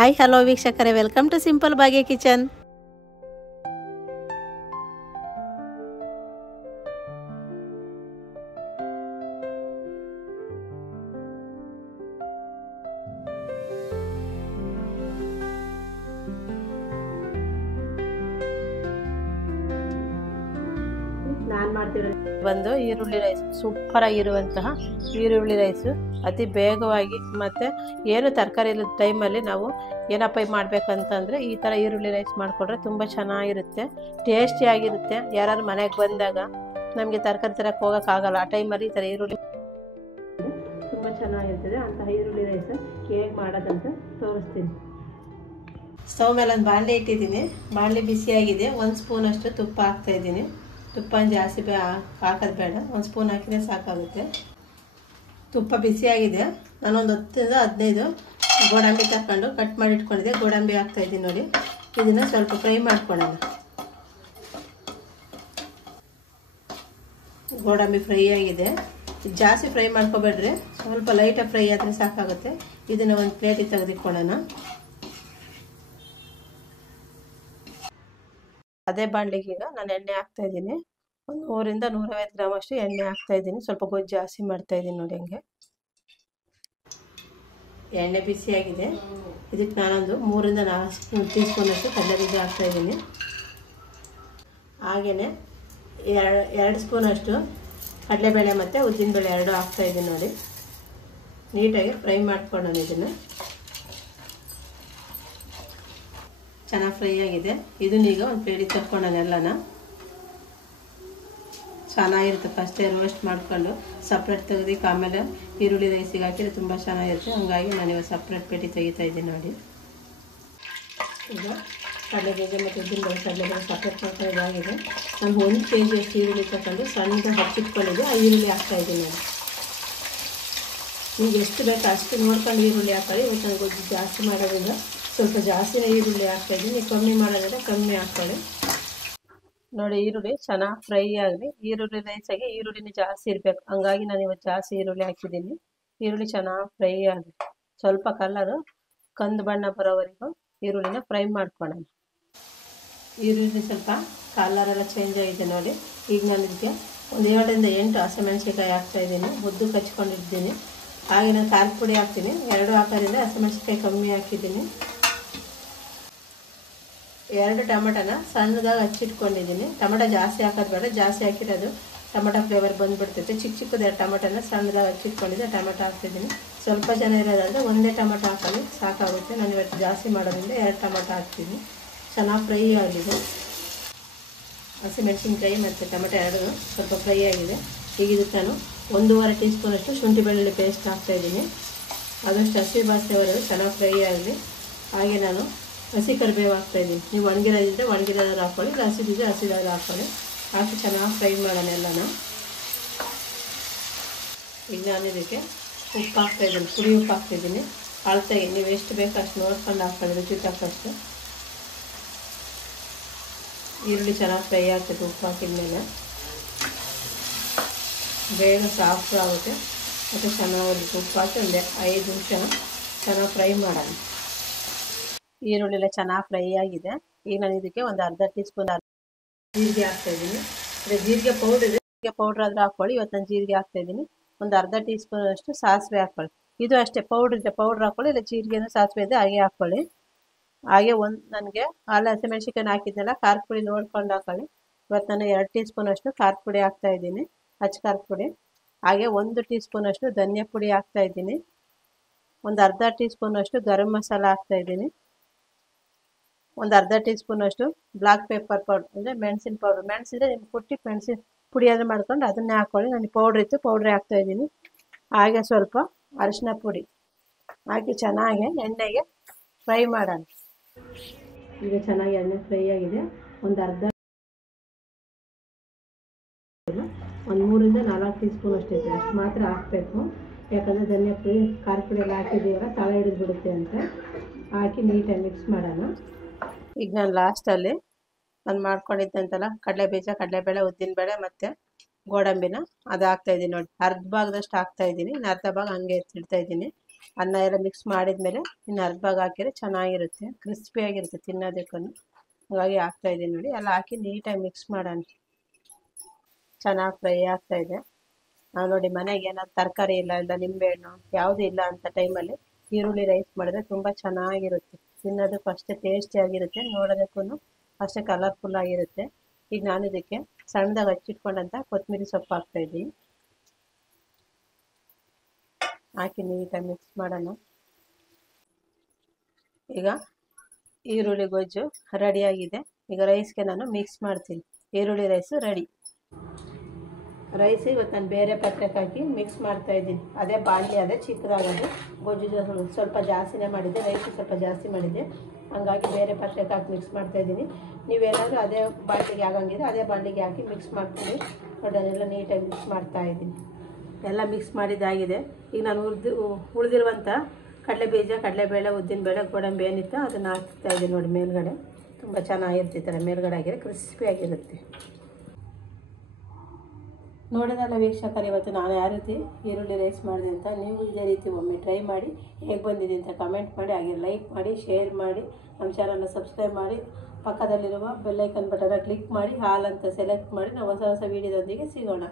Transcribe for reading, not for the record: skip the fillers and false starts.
Hi hello ವೀಕ್ಷಕರೇ, welcome to simple Bhagya kitchen. ನಾನು ಮಾಡ್ತಿರೋದು ಬಂದು ಈರುಳ್ಳಿ ರೈಸ್. ಸೂಪರ್ ಆಗಿರುವಂತಹ ಈರುಳ್ಳಿ ರೈಸು, ಅತಿ ಬೇಗವಾಗಿ ಮತ್ತು ಏನು ತರಕಾರಿ ಇಲ್ಲದ ಟೈಮಲ್ಲಿ ನಾವು ಏನಪ್ಪ ಮಾಡಬೇಕಂತಂದರೆ ಈ ಥರ ಈರುಳ್ಳಿ ರೈಸ್ ಮಾಡಿಕೊಂಡ್ರೆ ತುಂಬ ಚೆನ್ನಾಗಿರುತ್ತೆ, ಟೇಸ್ಟಿಯಾಗಿರುತ್ತೆ. ಯಾರು ಮನೆಗೆ ಬಂದಾಗ ನಮಗೆ ತರಕಾರಿ ತರಕ್ಕೆ ಹೋಗೋಕ್ಕಾಗಲ್ಲ, ಆ ಟೈಮಲ್ಲಿ ಈ ಥರ ಈರುಳ್ಳಿ ತುಂಬ ಚೆನ್ನಾಗಿರ್ತದೆ. ಅಂತಹ ಈರುಳ್ಳಿ ರೈಸ್ ಹೇಗೆ ಮಾಡೋದಂತ ತೋರಿಸ್ತೀನಿ. ಸ್ಟವ್ ಮೇಲೆ ಒಂದು ಬಾಣಲೆ ಇಟ್ಟಿದ್ದೀನಿ. ಬಾಣಲೆ ಬಿಸಿಯಾಗಿದೆ. 1 ಸ್ಪೂನಷ್ಟು ತುಪ್ಪ ಹಾಕ್ತಾಯಿದ್ದೀನಿ. ತುಪ್ಪ ಜಾಸ್ತಿ ಹಾಕೋದು ಬೇಡ, 1 ಸ್ಪೂನ್ ಹಾಕಿದ್ರೆ ಸಾಕಾಗುತ್ತೆ. ತುಪ್ಪ ಬಿಸಿಯಾಗಿದೆ. ನಾನೊಂದು 10 ರಿಂದ 15 ಗೋಡಂಬಿ ತಗೊಂಡು ಕಟ್ ಮಾಡಿ ಇಟ್ಕೊಂಡಿದ್ದೆ. ಗೋಡಂಬಿ ಹಾಕ್ತಾಯಿದ್ದೀನಿ ನೋಡಿ. ಇದನ್ನು ಸ್ವಲ್ಪ ಫ್ರೈ ಮಾಡ್ಕೊಳ್ಳೋಣ. ಗೋಡಂಬಿ ಫ್ರೈ ಆಗಿದೆ. ಜಾಸ್ತಿ ಫ್ರೈ ಮಾಡ್ಕೊಬೇಡ್ರಿ, ಸ್ವಲ್ಪ ಲೈಟಾಗಿ ಫ್ರೈ ಆದರೆ ಸಾಕಾಗುತ್ತೆ. ಇದನ್ನು ಒಂದು ಪ್ಲೇಟಿಗೆ ತೆಗೆದಿಟ್ಕೊಳ್ಳೋಣ. ಅದೇ ಬಾಣಲಿಗೆ ಈಗ ನಾನು ಎಣ್ಣೆ ಹಾಕ್ತಾ ಇದ್ದೀನಿ. ಒಂದು 100 ರಿಂದ 150 ಗ್ರಾಮ್ ಅಷ್ಟು ಎಣ್ಣೆ ಹಾಕ್ತಾ ಇದ್ದೀನಿ. ಸ್ವಲ್ಪ ಗೊಜ್ಜು ಜಾಸ್ತಿ ಮಾಡ್ತಾ ಇದ್ದೀನಿ ನೋಡಿ. ಹಂಗೆ ಎಣ್ಣೆ ಬಿಸಿಯಾಗಿದೆ. ಇದಕ್ಕೆ ನಾನೊಂದು 3 ರಿಂದ 4 ಟೀ ಸ್ಪೂನ್ ಅಷ್ಟು ಕಡಲೆ ಬೀಜ ಹಾಕ್ತಾ ಇದ್ದೀನಿ. ಹಾಗೆಯೇ 2 ಸ್ಪೂನ್ ಅಷ್ಟು ಕಡಲೆಬೇಳೆ ಮತ್ತು ಉದ್ದಿನಬೇಳೆ 2 ಹಾಕ್ತಾ ಇದ್ದೀನಿ ನೋಡಿ. ನೀಟಾಗಿ ಫ್ರೈ ಮಾಡ್ಕೊಳ್ಳೋಣ. ಇದನ್ನು ಚೆನ್ನಾಗಿ ಫ್ರೈ ಆಗಿದೆ. ಇದನ್ನೀಗ ಒಂದು ಪ್ಲೇಟಿಗೆ ತಕ್ಕೊಳ್ಳೋಣ. ಎಲ್ಲನ ಚೆನ್ನಾಗಿರುತ್ತೆ. ಫಸ್ಟೇ ರೋಸ್ಟ್ ಮಾಡ್ಕೊಂಡು ಸಪ್ರೇಟ್ ತೆಗೆದಿಕ್ಕೆ ಆಮೇಲೆ ಈರುಳ್ಳಿ ರೈಸಿಗೆ ಹಾಕಿದ್ರೆ ತುಂಬ ಚೆನ್ನಾಗಿರುತ್ತೆ. ಹಾಗಾಗಿ ನಾನಿವಾಗ ಸಪ್ರೇಟ್ ಪ್ಲೇಟಿ ತೆಗಿತಾ ಇದ್ದೀನಿ ನೋಡಿ. ಈಗ ಕಡಲೆಬೀಜ ಮತ್ತು ಉದ್ದಿನಬೇಳೆ ಕಡಲೆಬೇಳೆ ಸಪ್ರೇಟ್ ಮಾಡ್ಕೊಳ್ಳೋದಾಗಿದೆ. ನಾನು 1 kg ಅಷ್ಟು ಈರುಳ್ಳಿ ತಗೊಂಡು ಸಣ್ಣದಾಗಿ ಹಚ್ಚಿಟ್ಕೊಂಡಿದ್ದೆ. ಆ ಈರುಳ್ಳಿ ಹಾಕ್ತಾಯಿದ್ದೀನಿ ನಾನು. ನಿಮ್ಗೆ ಎಷ್ಟು ಬೇಕು ಅಷ್ಟು ನೋಡ್ಕೊಂಡು ಈರುಳ್ಳಿ ಹಾಕೊಳ್ಳಿ. ಇವತ್ತು ನಾನು ಗೊಜ್ಜು ಜಾಸ್ತಿ ಮಾಡೋದ್ರಿಂದ ಸ್ವಲ್ಪ ಜಾಸ್ತಿನೇ ಈರುಳ್ಳಿ ಹಾಕ್ತಾಯಿದ್ದೀನಿ. ನೀವು ಕಮ್ಮಿ ಮಾಡೋದ್ರಿಂದ ಕಮ್ಮಿ ಹಾಕ್ಕೊಳ್ಳಿ ನೋಡಿ. ಈರುಳ್ಳಿ ಚೆನ್ನಾಗಿ ಫ್ರೈ ಆಗಲಿ. ಈರುಳ್ಳಿ ರೈಸಾಗಿ ಈರುಳ್ಳಿನೇ ಜಾಸ್ತಿ ಇರಬೇಕು, ಹಂಗಾಗಿ ನಾನು ಇವತ್ತು ಜಾಸ್ತಿ ಈರುಳ್ಳಿ ಹಾಕಿದ್ದೀನಿ. ಈರುಳ್ಳಿ ಚೆನ್ನಾಗಿ ಫ್ರೈ ಆಗಲಿ. ಸ್ವಲ್ಪ ಕಲರು ಕಂದು ಬಣ್ಣ ಬರೋವರೆಗೂ ಈರುಳ್ಳಿನ ಫ್ರೈ ಮಾಡ್ಕೊಳ್ಳೋಣ. ಈರುಳ್ಳಿ ಸ್ವಲ್ಪ ಕಲರೆಲ್ಲ ಚೇಂಜ್ ಆಗಿದೆ ನೋಡಿ. ಈಗ ನಾನು ಇದಕ್ಕೆ ಒಂದು 7 ರಿಂದ 8 ಹಸಿಮೆಣಸಿನ್ಕಾಯಿ ಹಾಕ್ತಾಯಿದ್ದೀನಿ. ಮುದ್ದು ಕಚ್ಕೊಂಡಿದ್ದೀನಿ. ಹಾಗೆ ನಾನು ಖಾರದ ಪುಡಿ ಹಾಕ್ತೀನಿ. 2 ಹಾಕೋದ್ರಿಂದ ಹಸಿಮೆಣಸಿನ್ಕಾಯಿ ಕಮ್ಮಿ ಹಾಕಿದ್ದೀನಿ. 2 ಟೊಮೆಟೊನ ಸಣ್ಣದಾಗಿ ಹಚ್ಚಿಟ್ಕೊಂಡಿದ್ದೀನಿ. ಟೊಮೆಟೊ ಜಾಸ್ತಿ ಹಾಕೋದು ಬೇಡ, ಜಾಸ್ತಿ ಹಾಕಿರೋದು ಟೊಮೆಟೊ ಫ್ಲೇವರ್ ಬಂದುಬಿಡ್ತೈತೆ. ಚಿಕ್ಕದು 2 ಟೊಮೆಟೊನ ಸಣ್ಣದಾಗಿ ಹಚ್ಚಿಟ್ಕೊಂಡಿದ್ದೆ. ಟೊಮೆಟೊ ಹಾಕ್ತಿದ್ದೀನಿ. ಸ್ವಲ್ಪ ಜನ ಇರೋದಾದರೆ ಒಂದೇ ಟೊಮೆಟೊ ಹಾಕೋದು ಸಾಕಾಗುತ್ತೆ. ನಾನು ಇವತ್ತು ಜಾಸ್ತಿ ಮಾಡೋದ್ರಿಂದ 2 ಟೊಮೆಟೊ ಹಾಕ್ತೀನಿ. ಚೆನ್ನಾಗಿ ಫ್ರೈ ಆಗಿದೆ. ಹಸಿಮೆಣಸಿನ್ಕಾಯಿ ಮತ್ತು ಟೊಮೆಟೊ 2 ಸ್ವಲ್ಪ ಫ್ರೈ ಆಗಿದೆ. ಈಗ ಇದಕ್ಕೆ ನಾನು 1.5 ಟೀ ಸ್ಪೂನಷ್ಟು ಶುಂಠಿ ಬೆಳ್ಳುಳ್ಳಿ ಪೇಸ್ಟ್ ಹಾಕ್ತಾಯಿದ್ದೀನಿ. ಅದಷ್ಟು ಹಸಿ ಬಾಸ್ನೆವರೆಗೂ ಚೆನ್ನಾಗಿ ಫ್ರೈ ಆಗಲಿ. ಹಾಗೆ ನಾನು ಹಸಿ ಕರಿಬೇವು ಹಾಕ್ತಾಯಿದ್ದೀನಿ. ನೀವು ಒಣಗಿರೋದಿದ್ದರೆ ಒಣಗಿರೋದಾದ್ರು ಹಾಕ್ಕೊಳ್ಳಿ, ಇಲ್ಲ ಹಸಿದಿದ್ದರೆ ಹಸಿದಾದ್ರು ಹಾಕ್ಕೊಳ್ಳಿ. ಹಾಕಿ ಚೆನ್ನಾಗಿ ಫ್ರೈ ಮಾಡೋಣ ಎಲ್ಲನ. ಈಗ ನಾನು ಇದಕ್ಕೆ ಉಪ್ಪು ಹಾಕ್ತಾಯಿದ್ದೀನಿ. ಪುಡಿ ಉಪ್ಪು ಹಾಕ್ತಾಯಿದ್ದೀನಿ. ಹಾಕ್ತಾಯಿದ್ದೀನಿ. ನೀವು ಎಷ್ಟು ಬೇಕು ಅಷ್ಟು ನೋಡ್ಕೊಂಡು ಹಾಕ್ಕೊಳ್ಳಿ, ರುಚಿ ತಕ್ಕಷ್ಟು. ಈರುಳ್ಳಿ ಚೆನ್ನಾಗಿ ಫ್ರೈ ಆಗ್ತದೆ ಉಪ್ಪು ಹಾಕಿದ ಮೇಲೆ. ಬೇಗ ಸಾಫ್ಟ್ ಆಗುತ್ತೆ ಮತ್ತು ಚೆನ್ನಾಗಿ ಉಪ್ಪು ಹಾಕಿ ಒಂದು 5 ನಿಮಿಷ ಚೆನ್ನಾಗಿ ಫ್ರೈ ಮಾಡೋಣ. ಈರುಳ್ಳಿ ಎಲ್ಲ ಚೆನ್ನಾಗಿ ಫ್ರೈ ಆಗಿದೆ. ಈಗ ನಾನು ಇದಕ್ಕೆ ಒಂದು ಅರ್ಧ ಟೀ ಸ್ಪೂನ್ ಜೀರಿಗೆ ಹಾಕ್ತಾಯಿದ್ದೀನಿ. ಜೀರಿಗೆ ಪೌಡರ್ ಇದೆ, ಜೀರಿಗೆ ಪೌಡ್ರ್ ಆದರೂ ಹಾಕ್ಕೊಳ್ಳಿ. ಇವತ್ತು ನಾನು ಜೀರಿಗೆ ಹಾಕ್ತಾಯಿದ್ದೀನಿ. ಒಂದು ಅರ್ಧ ಟೀ ಸ್ಪೂನ್ ಅಷ್ಟು ಸಾಸಿವೆ ಹಾಕ್ಕೊಳ್ಳಿ. ಇದು ಅಷ್ಟೇ, ಪೌಡ್ರ್ ಇದೆ ಪೌಡ್ರ್ ಹಾಕ್ಕೊಳ್ಳಿ, ಇಲ್ಲ ಜೀರಿಗೆನೂ ಸಾಸಿವೆ ಇದೆ ಹಾಗೆ ಹಾಕ್ಕೊಳ್ಳಿ. ಹಾಗೆ ನನಗೆ ಹಸಿಮೆಣಸಿನ್ಕಾಯಿ ಹಾಕಿದ್ದೆಲ್ಲ ಖಾರದ ಪುಡಿ ನೋಡ್ಕೊಂಡು ಹಾಕ್ಕೊಳ್ಳಿ. ಇವತ್ತು ನಾನು 2 ಟೀ ಸ್ಪೂನ್ ಅಷ್ಟು ಖಾರದ ಪುಡಿ ಹಾಕ್ತಾಯಿದ್ದೀನಿ, ಹಚ್ಚ ಖಾರದ ಪುಡಿ. ಹಾಗೆ 1 ಟೀ ಸ್ಪೂನ್ ಅಷ್ಟು ಧನಿಯಾ ಪುಡಿ ಹಾಕ್ತಾಯಿದ್ದೀನಿ. ಒಂದು ಅರ್ಧ ಟೀ ಸ್ಪೂನ್ ಅಷ್ಟು ಗರಂ ಮಸಾಲ ಹಾಕ್ತಾಯಿದ್ದೀನಿ. ಒಂದು ಅರ್ಧ ಟೀ ಸ್ಪೂನ್ ಅಷ್ಟು ಬ್ಲಾಕ್ ಪೆಪ್ಪರ್ ಪೌಡ್ರ್ ಅಂದರೆ ಮೆಣಸಿನ ಪೌಡ್ರ್. ಮೆಣಸಿದ್ರೆ ನಿಮ್ಗೆ ಕುಟ್ಟಿ ಮೆಣಸಿನ ಪುಡಿ ಆದರೂ ಮಾಡ್ಕೊಂಡು ಅದನ್ನೇ ಹಾಕ್ಕೊಳ್ಳಿ. ನನಗೆ ಪೌಡ್ರ್ ಇತ್ತು, ಪೌಡ್ರೇ ಹಾಕ್ತಾಯಿದ್ದೀನಿ. ಹಾಗೆ ಸ್ವಲ್ಪ ಅರಿಶಿನ ಪುಡಿ ಹಾಕಿ ಚೆನ್ನಾಗಿ ಎಣ್ಣೆಗೆ ಫ್ರೈ ಮಾಡೋಣ. ಈಗ ಚೆನ್ನಾಗಿ ಎಣ್ಣೆ ಫ್ರೈ ಆಗಿದೆ. ಒಂದು 3 ರಿಂದ 4 ಟೀ ಸ್ಪೂನ್ ಅಷ್ಟು ಇದೆ, ಅಷ್ಟು ಮಾತ್ರ ಹಾಕಬೇಕು. ಯಾಕಂದರೆ ಧನಿಯಾ ಪುಡಿ ಖಾರ ಪುಡಿ ಎಲ್ಲ ಹಾಕಿದ್ದೀವಲ್ಲ, ತಳ ಹಿಡಿದು ಬಿಡುತ್ತೆ ಅಂತ. ಹಾಕಿ ನೀಟಾಗಿ ಮಿಕ್ಸ್ ಮಾಡೋಣ. ಈಗ ನಾನು ಲಾಸ್ಟಲ್ಲಿ ನಾನು ಮಾಡ್ಕೊಂಡಿದ್ದಂತಲ್ಲ ಕಡಲೆ ಬೀಜ, ಕಡಲೆಬೇಳೆ, ಉದ್ದಿನಬೇಳೆ ಮತ್ತು ಗೋಡಂಬಿನ ಅದು ಹಾಕ್ತಾಯಿದ್ದೀನಿ ನೋಡಿ. ಅರ್ಧ ಭಾಗದಷ್ಟು ಹಾಕ್ತಾಯಿದ್ದೀನಿ, ಇನ್ನು ಅರ್ಧ ಭಾಗ ಹಂಗೆ ಎತ್ತಿಡ್ತಾಯಿದ್ದೀನಿ. ಅನ್ನ ಎಲ್ಲ ಮಿಕ್ಸ್ ಮಾಡಿದ್ಮೇಲೆ ಇನ್ನು ಅರ್ಧ ಭಾಗ ಹಾಕಿದ್ರೆ ಚೆನ್ನಾಗಿರುತ್ತೆ, ಕ್ರಿಸ್ಪಿಯಾಗಿರುತ್ತೆ ತಿನ್ನೋದಕ್ಕೂ. ಹಾಗಾಗಿ ಹಾಕ್ತಾಯಿದ್ದೀನಿ ನೋಡಿ. ಎಲ್ಲ ಹಾಕಿ ನೀಟಾಗಿ ಮಿಕ್ಸ್ ಮಾಡೋಣ. ಚೆನ್ನಾಗಿ ಫ್ರೈ ಆಗ್ತಾಯಿದೆ. ನಾವು ನೋಡಿ ಮನೆಗೆ ಏನಾದ್ರು ತರಕಾರಿ ಇಲ್ಲ ನಿಂಬೆಹಣ್ಣು ಯಾವುದೂ ಇಲ್ಲ ಅಂತ ಟೈಮಲ್ಲಿ ಈರುಳ್ಳಿ ರೈಸ್ ಮಾಡಿದ್ರೆ ತುಂಬ ಚೆನ್ನಾಗಿರುತ್ತೆ. ತಿನ್ನೋದಕ್ಕೂ ಅಷ್ಟೇ ಟೇಸ್ಟಿಯಾಗಿರುತ್ತೆ, ನೋಡೋದಕ್ಕೂ ಅಷ್ಟೇ ಕಲರ್ಫುಲ್ ಆಗಿರುತ್ತೆ. ಈಗ ನಾನು ಇದಕ್ಕೆ ಸಣ್ಣದಾಗಿ ಹಚ್ಚಿಟ್ಕೊಂಡಂಥ ಕೊತ್ತಂಬರಿ ಸೊಪ್ಪು ಹಾಕ್ತಾಯಿದ್ದೀನಿ. ಹಾಕಿ ನೀಟಾಗಿ ಮಿಕ್ಸ್ ಮಾಡೋಣ. ಈಗ ಈರುಳ್ಳಿ ಗೊಜ್ಜು ರೆಡಿಯಾಗಿದೆ. ಈಗ ರೈಸ್ಗೆ ನಾನು ಮಿಕ್ಸ್ ಮಾಡ್ತೀನಿ. ಈರುಳ್ಳಿ ರೈಸು ರೆಡಿ. ರೈಸ್ ಇವತ್ತು ನಾನು ಬೇರೆ ಪಾತ್ರೆಗೆ ಹಾಕಿ ಮಿಕ್ಸ್ ಮಾಡ್ತಾಯಿದ್ದೀನಿ. ಅದೇ ಬಾಣಲಿ ಅದೇ ಚಿಕ್ಕದಾಗೋದು. ಗೊಜ್ಜು ಸ್ವಲ್ಪ ಜಾಸ್ತಿನೇ ಮಾಡಿದ್ದೆ, ರೈಸು ಸ್ವಲ್ಪ ಜಾಸ್ತಿ ಮಾಡಿದ್ದೆ, ಹಂಗಾಗಿ ಬೇರೆ ಪಾತ್ರೆಗೆ ಹಾಕಿ ಮಿಕ್ಸ್ ಮಾಡ್ತಾಯಿದ್ದೀನಿ. ನೀವೇನಾದರೂ ಅದೇ ಬಾಣಲಿಗೆ ಆಗಂಗಿದ್ರೆ ಅದೇ ಬಾಣಲಿಗೆ ಹಾಕಿ ಮಿಕ್ಸ್ ಮಾಡ್ತೀನಿ. ಅದನ್ನೆಲ್ಲ ನೀಟಾಗಿ ಮಿಕ್ಸ್ ಮಾಡ್ತಾಯಿದ್ದೀನಿ. ಎಲ್ಲ ಮಿಕ್ಸ್ ಮಾಡಿದ್ದಾಗಿದೆ. ಈಗ ನಾನು ಉಳಿದಿರುವಂಥ ಕಡಲೆಬೀಜ, ಕಡಲೆಬೇಳೆ, ಉದ್ದಿನಬೇಳೆ, ಗೋಡಂಬಿ ಏನಿತ್ತು ಅದನ್ನು ಹಾಕ್ತಾಯಿದ್ದೀನಿ ನೋಡಿ ಮೇಲ್ಗಡೆ. ತುಂಬ ಚೆನ್ನಾಗಿರ್ತಿತ್ತು ಮೇಲ್ಗಡೆ ಆಗಿರೋ ಕ್ರಿಸ್ಪಿಯಾಗಿರುತ್ತೆ. ನೋಡಿದಲ್ಲ ವೀಕ್ಷಕರು, ಇವತ್ತು ನಾನು ಯಾವ ರೀತಿ ಈರುಳ್ಳಿ ರೈಸ್ ಮಾಡಿದೆ ಅಂತ. ನೀವು ಇದೇ ರೀತಿ ಒಮ್ಮೆ ಟ್ರೈ ಮಾಡಿ ಹೇಗೆ ಬಂದಿದೆ ಅಂತ ಕಮೆಂಟ್ ಮಾಡಿ, ಹಾಗೆ ಲೈಕ್ ಮಾಡಿ, ಶೇರ್ ಮಾಡಿ, ನಮ್ಮ ಚಾನಲ್ನ ಸಬ್ಸ್ಕ್ರೈಬ್ ಮಾಡಿ, ಪಕ್ಕದಲ್ಲಿರುವ ಬೆಲ್ಲೈಕನ್ ಬಟನ್ನ ಕ್ಲಿಕ್ ಮಾಡಿ ಆಲ್ ಅಂತ ಸೆಲೆಕ್ಟ್ ಮಾಡಿ ನಾವು ಹೊಸ ಹೊಸ ವೀಡಿಯೋದೊಂದಿಗೆ ಸಿಗೋಣ.